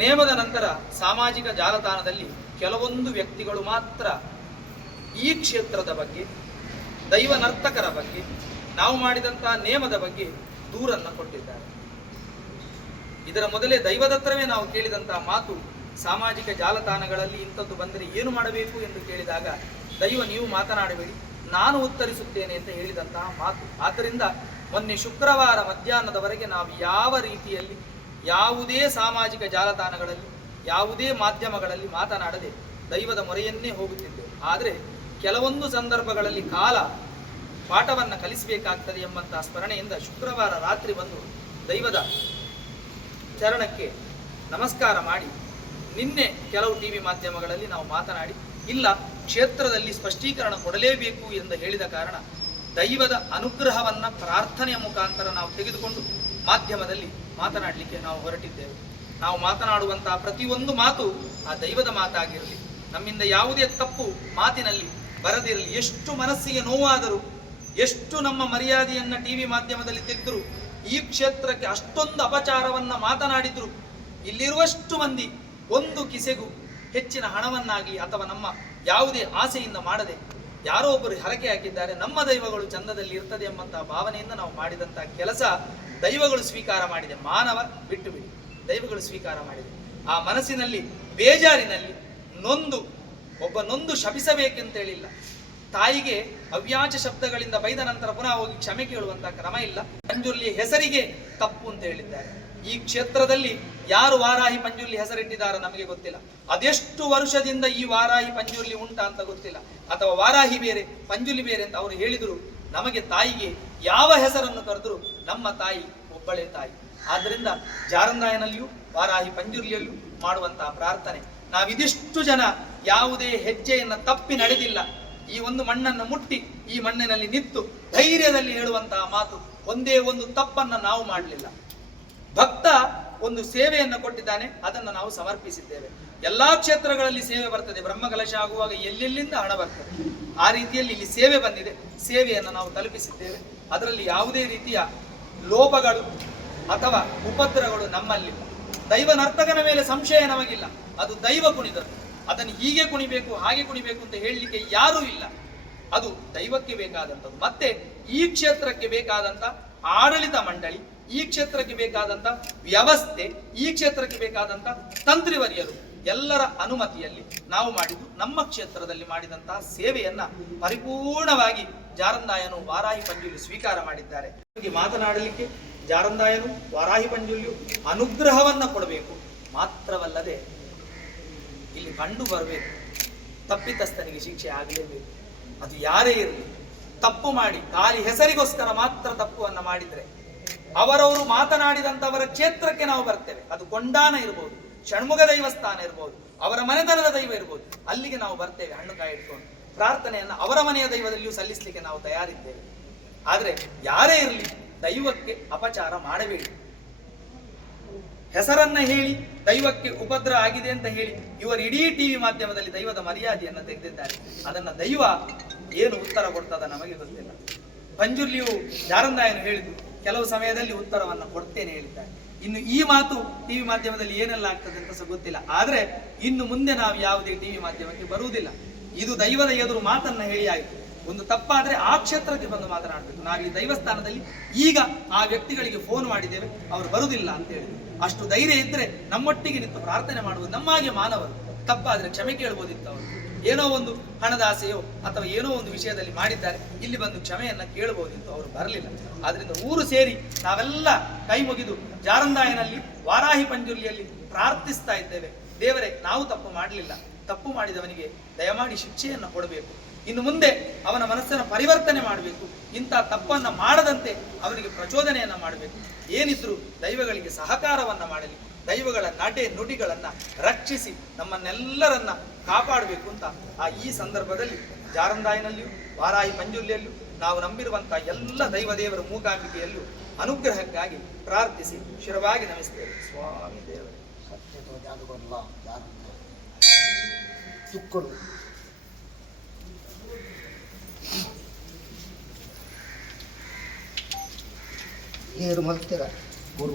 ನೇಮದ ನಂತರ ಸಾಮಾಜಿಕ ಜಾಲತಾಣದಲ್ಲಿ ಕೆಲವೊಂದು ವ್ಯಕ್ತಿಗಳು ಮಾತ್ರ ಈ ಕ್ಷೇತ್ರದ ಬಗ್ಗೆ, ದೈವ ನರ್ತಕರ ಬಗ್ಗೆ, ನಾವು ಮಾಡಿದಂತಹ ನೇಮದ ಬಗ್ಗೆ ದೂರನ್ನು ಕೊಟ್ಟಿದ್ದಾರೆ. ಇದರ ಮೊದಲೇ ದೈವದತ್ತರವೇ ನಾವು ಕೇಳಿದಂತಹ ಮಾತು, ಸಾಮಾಜಿಕ ಜಾಲತಾಣಗಳಲ್ಲಿ ಇಂಥದ್ದು ಬಂದರೆ ಏನು ಮಾಡಬೇಕು ಎಂದು ಕೇಳಿದಾಗ ದೈವ ನೀವು ಮಾತನಾಡಬೇಡಿ, ನಾನು ಉತ್ತರಿಸುತ್ತೇನೆ ಅಂತ ಹೇಳಿದಂತಹ ಮಾತು. ಆದ್ದರಿಂದ ಮೊನ್ನೆ ಶುಕ್ರವಾರ ಮಧ್ಯಾಹ್ನದವರೆಗೆ ನಾವು ಯಾವ ರೀತಿಯಲ್ಲಿ ಯಾವುದೇ ಸಾಮಾಜಿಕ ಜಾಲತಾಣಗಳಲ್ಲಿ ಯಾವುದೇ ಮಾಧ್ಯಮಗಳಲ್ಲಿ ಮಾತನಾಡದೆ ದೈವದ ಮೊರೆಯನ್ನೇ ಹೋಗುತ್ತಿದ್ದೆವು. ಆದರೆ ಕೆಲವೊಂದು ಸಂದರ್ಭಗಳಲ್ಲಿ ಕಾಲ ಪಾಠವನ್ನು ಕಲಿಸಬೇಕಾಗ್ತದೆ ಎಂಬಂತಹ ಸ್ಮರಣೆಯಿಂದ ಶುಕ್ರವಾರ ರಾತ್ರಿ ಬಂದು ದೈವದ ಚರಣಕ್ಕೆ ನಮಸ್ಕಾರ ಮಾಡಿ ನಿನ್ನೆ ಕೆಲವು ಟಿವಿ ಮಾಧ್ಯಮಗಳಲ್ಲಿ ನಾವು ಮಾತನಾಡಿ ಇಲ್ಲ ಕ್ಷೇತ್ರದಲ್ಲಿ ಸ್ಪಷ್ಟೀಕರಣ ಕೊಡಲೇಬೇಕು ಎಂದು ಹೇಳಿದ ಕಾರಣ ದೈವದ ಅನುಗ್ರಹವನ್ನು ಪ್ರಾರ್ಥನೆಯ ಮುಖಾಂತರ ನಾವು ತೆಗೆದುಕೊಂಡು ಮಾಧ್ಯಮದಲ್ಲಿ ಮಾತನಾಡಲಿಕ್ಕೆ ನಾವು ಹೊರಟಿದ್ದೇವೆ. ನಾವು ಮಾತನಾಡುವಂತಹ ಪ್ರತಿಯೊಂದು ಮಾತು ಆ ದೈವದ ಮಾತಾಗಿರಲಿ, ನಮ್ಮಿಂದ ಯಾವುದೇ ತಪ್ಪು ಮಾತಿನಲ್ಲಿ ಬರದಿರಲಿ. ಎಷ್ಟು ಮನಸ್ಸಿಗೆ ನೋವಾದರೂ, ಎಷ್ಟು ನಮ್ಮ ಮರ್ಯಾದೆಯನ್ನು ಟಿವಿ ಮಾಧ್ಯಮದಲ್ಲಿ ತೆಗೆದರು, ಈ ಕ್ಷೇತ್ರಕ್ಕೆ ಅಷ್ಟೊಂದು ಅಪಚಾರವನ್ನು ಮಾತನಾಡಿದ್ರು, ಇಲ್ಲಿರುವಷ್ಟು ಮಂದಿ ಒಂದು ಕಿಸೆಗೂ ಹೆಚ್ಚಿನ ಹಣವನ್ನಾಗಲಿ ಅಥವಾ ನಮ್ಮ ಯಾವುದೇ ಆಸೆಯಿಂದ ಮಾಡದೆ ಯಾರೋ ಒಬ್ಬರು ಹರಕೆ ಹಾಕಿದ್ದಾರೆ, ನಮ್ಮ ದೈವಗಳು ಚಂದದಲ್ಲಿ ಇರ್ತದೆ ಎಂಬಂತಹ ಭಾವನೆಯಿಂದ ನಾವು ಮಾಡಿದಂತಹ ಕೆಲಸ ದೈವಗಳು ಸ್ವೀಕಾರ ಮಾಡಿದೆ. ಮಾನವ ಬಿಟ್ಟು ಬಿಡಿ, ದೈವಗಳು ಸ್ವೀಕಾರ ಮಾಡಿದೆ. ಆ ಮನಸ್ಸಿನಲ್ಲಿ ಬೇಜಾರಿನಲ್ಲಿ ನೊಂದು ಶಪಿಸಬೇಕೆಂತ ಹೇಳಿಲ್ಲ. ತಾಯಿಗೆ ಅವ್ಯಾಜ ಶಬ್ದಗಳಿಂದ ಬೈದ ನಂತರ ಪುನಃ ಹೋಗಿ ಕ್ಷಮೆ ಕೇಳುವಂತಹ ಕ್ರಮ ಇಲ್ಲ. ಪಂಜುರ್ಲಿ ಹೆಸರಿಗೆ ತಪ್ಪು ಅಂತ ಹೇಳಿದ್ದಾರೆ. ಈ ಕ್ಷೇತ್ರದಲ್ಲಿ ಯಾರು ವಾರಾಹಿ ಪಂಜುರ್ಲಿ ಹೆಸರಿಟ್ಟಿದ್ದಾರೋ ನಮಗೆ ಗೊತ್ತಿಲ್ಲ. ಅದೆಷ್ಟು ವರ್ಷದಿಂದ ಈ ವಾರಾಹಿ ಪಂಜುರ್ಲಿ ಉಂಟಾ ಅಂತ ಗೊತ್ತಿಲ್ಲ, ಅಥವಾ ವಾರಾಹಿ ಬೇರೆ ಪಂಜುರ್ಲಿ ಬೇರೆ ಅಂತ ಅವರು ಹೇಳಿದ್ರು. ನಮಗೆ ತಾಯಿಗೆ ಯಾವ ಹೆಸರನ್ನು ಕರೆದ್ರು ನಮ್ಮ ತಾಯಿ ಒಬ್ಬಳೇ ತಾಯಿ. ಆದ್ದರಿಂದ ಜಾರಂದಾಯನಲ್ಲಿಯೂ ವಾರಾಹಿ ಪಂಜುರ್ಲಿಯಲ್ಲೂ ಮಾಡುವಂತಹ ಪ್ರಾರ್ಥನೆ, ನಾವಿದಿಷ್ಟು ಜನ ಯಾವುದೇ ಹೆಜ್ಜೆಯನ್ನು ತಪ್ಪಿ ನಡೆದಿಲ್ಲ. ಈ ಒಂದು ಮಣ್ಣನ್ನು ಮುಟ್ಟಿ ಈ ಮಣ್ಣಿನಲ್ಲಿ ನಿಂತು ಧೈರ್ಯದಲ್ಲಿ ಹೇಳುವಂತಹ ಮಾತು, ಒಂದೇ ಒಂದು ತಪ್ಪನ್ನು ನಾವು ಮಾಡಲಿಲ್ಲ. ಭಕ್ತ ಒಂದು ಸೇವೆಯನ್ನು ಕೊಟ್ಟಿದ್ದಾನೆ, ಅದನ್ನು ನಾವು ಸಮರ್ಪಿಸಿದ್ದೇವೆ. ಎಲ್ಲಾ ಕ್ಷೇತ್ರಗಳಲ್ಲಿ ಸೇವೆ ಬರ್ತದೆ, ಬ್ರಹ್ಮಕಲಶ ಆಗುವಾಗ ಎಲ್ಲೆಲ್ಲಿಂದ ಹಣ ಬರ್ತದೆ. ಆ ರೀತಿಯಲ್ಲಿ ಇಲ್ಲಿ ಸೇವೆ ಬಂದಿದೆ, ಸೇವೆಯನ್ನು ನಾವು ತಲುಪಿಸಿದ್ದೇವೆ. ಅದರಲ್ಲಿ ಯಾವುದೇ ರೀತಿಯ ಲೋಪಗಳು ಅಥವಾ ಉಪದ್ರವಗಳು ನಮ್ಮಲ್ಲಿ. ದೈವ ನರ್ತಕನ ಮೇಲೆ ಸಂಶಯ ನಮಗಿಲ್ಲ, ಅದು ದೈವ ಕುಣಿದದ್ದು. ಅದನ್ನು ಹೀಗೆ ಕುಣಿಬೇಕು ಹಾಗೆ ಕುಣಿಬೇಕು ಅಂತ ಹೇಳಲಿಕ್ಕೆ ಯಾರೂ ಇಲ್ಲ. ಅದು ದೈವಕ್ಕೆ ಬೇಕಾದಂಥದ್ದು. ಮತ್ತೆ ಈ ಕ್ಷೇತ್ರಕ್ಕೆ ಬೇಕಾದಂಥ ಆಡಳಿತ ಮಂಡಳಿ, ಈ ಕ್ಷೇತ್ರಕ್ಕೆ ಬೇಕಾದಂಥ ವ್ಯವಸ್ಥೆ, ಈ ಕ್ಷೇತ್ರಕ್ಕೆ ಬೇಕಾದಂಥ ತಂತ್ರಿವರಿಯರು ಎಲ್ಲರ ಅನುಮತಿಯಲ್ಲಿ ನಾವು ಮಾಡಿದ್ದು ನಮ್ಮ ಕ್ಷೇತ್ರದಲ್ಲಿ ಮಾಡಿದಂತಹ ಸೇವೆಯನ್ನ ಪರಿಪೂರ್ಣವಾಗಿ ಜಾರಂದಾಯನು ವಾರಾಹಿ ಪಂಜುಲಿ ಸ್ವೀಕಾರ ಮಾಡಿದ್ದಾರೆ. ಮಾತನಾಡಲಿಕ್ಕೆ ಜಾರಂದಾಯನು ವಾರಾಹಿ ಪಂಜುಲಿಯು ಅನುಗ್ರಹವನ್ನ ಕೊಡಬೇಕು. ಮಾತ್ರವಲ್ಲದೆ ಇಲ್ಲಿ ಕಂಡು ಬರಬೇಕು, ತಪ್ಪಿತಸ್ಥನಿಗೆ ಶಿಕ್ಷೆ ಆಗಲೇಬೇಕು. ಅದು ಯಾರೇ ಇರಲಿ, ತಪ್ಪು ಮಾಡಿ ಖಾಲಿ ಹೆಸರಿಗೋಸ್ಕರ ಮಾತ್ರ ತಪ್ಪುವನ್ನ ಮಾಡಿದ್ರೆ ಅವರವರು ಮಾತನಾಡಿದಂಥವರ ಕ್ಷೇತ್ರಕ್ಕೆ ನಾವು ಬರ್ತೇವೆ. ಅದು ಕೊಂಡಾನ ಇರ್ಬೋದು, ಷಣ್ಮುಖ ದೈವಸ್ಥಾನ ಇರ್ಬೋದು, ಅವರ ಮನೆತನದ ದೈವ ಇರ್ಬೋದು, ಅಲ್ಲಿಗೆ ನಾವು ಬರ್ತೇವೆ ಹಣ್ಣು ಕಾಯಿ ಇಟ್ಕೊಂಡು. ಪ್ರಾರ್ಥನೆಯನ್ನು ಅವರ ಮನೆಯ ದೈವದಲ್ಲಿಯೂ ಸಲ್ಲಿಸಲಿಕ್ಕೆ ನಾವು ತಯಾರಿದ್ದೇವೆ. ಆದರೆ ಯಾರೇ ಇರಲಿ, ದೈವಕ್ಕೆ ಅಪಚಾರ ಮಾಡಬೇಡಿ. ಹೆಸರನ್ನ ಹೇಳಿ ದೈವಕ್ಕೆ ಉಪದ್ರ ಆಗಿದೆ ಅಂತ ಹೇಳಿ ಇವರು ಇಡೀ ಟಿವಿ ಮಾಧ್ಯಮದಲ್ಲಿ ದೈವದ ಮರ್ಯಾದೆಯನ್ನು ತೆಗೆದಿದ್ದಾರೆ. ಅದನ್ನ ದೈವ ಏನು ಉತ್ತರ ಕೊಡ್ತದ ನಮಗೆ ಗೊತ್ತಿಲ್ಲ. ಪಂಜುರ್ಲಿಯು ಜಾರಂದಾಯನು ಹೇಳಿದ್ದು ಕೆಲವು ಸಮಯದಲ್ಲಿ ಉತ್ತರವನ್ನು ಕೊಡ್ತೇನೆ ಹೇಳಿದ್ದಾರೆ. ಇನ್ನು ಈ ಮಾತು ಟಿವಿ ಮಾಧ್ಯಮದಲ್ಲಿ ಏನೆಲ್ಲ ಆಗ್ತದೆ ಅಂತ ಸಹ ಗೊತ್ತಿಲ್ಲ. ಆದ್ರೆ ಇನ್ನು ಮುಂದೆ ನಾವು ಯಾವುದೇ ಟಿವಿ ಮಾಧ್ಯಮಕ್ಕೆ ಬರುವುದಿಲ್ಲ. ಇದು ದೈವದ ಎದುರು ಮಾತನ್ನ ಹೇಳಿ ಆಯಿತು. ಒಂದು ತಪ್ಪಾದ್ರೆ ಆ ಕ್ಷೇತ್ರಕ್ಕೆ ಬಂದು ಮಾತನಾಡಬೇಕು. ನಾವು ಈ ದೈವಸ್ಥಾನದಲ್ಲಿ ಈಗ ಆ ವ್ಯಕ್ತಿಗಳಿಗೆ ಫೋನ್ ಮಾಡಿದ್ದೇವೆ, ಅವರು ಬರುವುದಿಲ್ಲ ಅಂತ ಹೇಳಿದ್ರು. ಅಷ್ಟು ಧೈರ್ಯ ಇದ್ರೆ ನಮ್ಮೊಟ್ಟಿಗೆ ನಿಂತು ಪ್ರಾರ್ಥನೆ ಮಾಡುವುದು. ನಮ್ಮಾಗೆ ಮಾನವರು ತಪ್ಪಾದ್ರೆ ಕ್ಷಮೆ ಕೇಳ್ಬೋದಿತ್ತು. ಅವರು ಏನೋ ಒಂದು ಹಣದ ಆಸೆಯೋ ಅಥವಾ ಏನೋ ಒಂದು ವಿಷಯದಲ್ಲಿ ಮಾಡಿದ್ದಾರೆ, ಇಲ್ಲಿ ಬಂದು ಕ್ಷಮೆಯನ್ನ ಕೇಳಬಹುದಿತ್ತು. ಅವರು ಬರಲಿಲ್ಲ. ಆದ್ರಿಂದ ಊರು ಸೇರಿ ನಾವೆಲ್ಲ ಕೈ ಮುಗಿದು ಜಾರಂದಾಯನಲ್ಲಿ ವಾರಾಹಿ ಪಂಜುರ್ಲಿಯಲ್ಲಿ ಪ್ರಾರ್ಥಿಸ್ತಾ ಇದ್ದೇವೆ. ದೇವರೇ, ನಾವು ತಪ್ಪು ಮಾಡಲಿಲ್ಲ, ತಪ್ಪು ಮಾಡಿದವನಿಗೆ ದಯಮಾಡಿ ಶಿಕ್ಷೆಯನ್ನು ಕೊಡಬೇಕು. ಇನ್ನು ಮುಂದೆ ಅವನ ಮನಸ್ಸನ್ನು ಪರಿವರ್ತನೆ ಮಾಡಬೇಕು. ಇಂಥ ತಪ್ಪನ್ನ ಮಾಡದಂತೆ ಅವನಿಗೆ ಪ್ರಚೋದನೆಯನ್ನ ಮಾಡಬೇಕು. ಏನಿದ್ರು ದೈವಗಳಿಗೆ ಸಹಕಾರವನ್ನ ಮಾಡಲಿ, ದೈವಗಳ ನಡೆ ನುಡಿಗಳನ್ನ ರಕ್ಷಿಸಿ ನಮ್ಮನ್ನೆಲ್ಲರನ್ನ ಕಾಪಾಡಬೇಕು ಅಂತ ಈ ಸಂದರ್ಭದಲ್ಲಿ ಜಾರಂದಾಯನಲ್ಲಿಯೂ ವಾರಾಹಿ ಪಂಜುರ್ಲಿಯಲ್ಲೂ ನಾವು ನಂಬಿರುವಂತಹ ಎಲ್ಲ ದೈವದೇವರ ಮೂಕಾಂಬಿಕೆಯಲ್ಲೂ ಅನುಗ್ರಹಕ್ಕಾಗಿ ಪ್ರಾರ್ಥಿಸಿ ಶಿರವಾಗಿ ನಮಿಸ್ತೇವೆ. ಸ್ವಾಮಿ ದೇವರೇ ಏರು ಮಲ್ತೀರ ಗುರು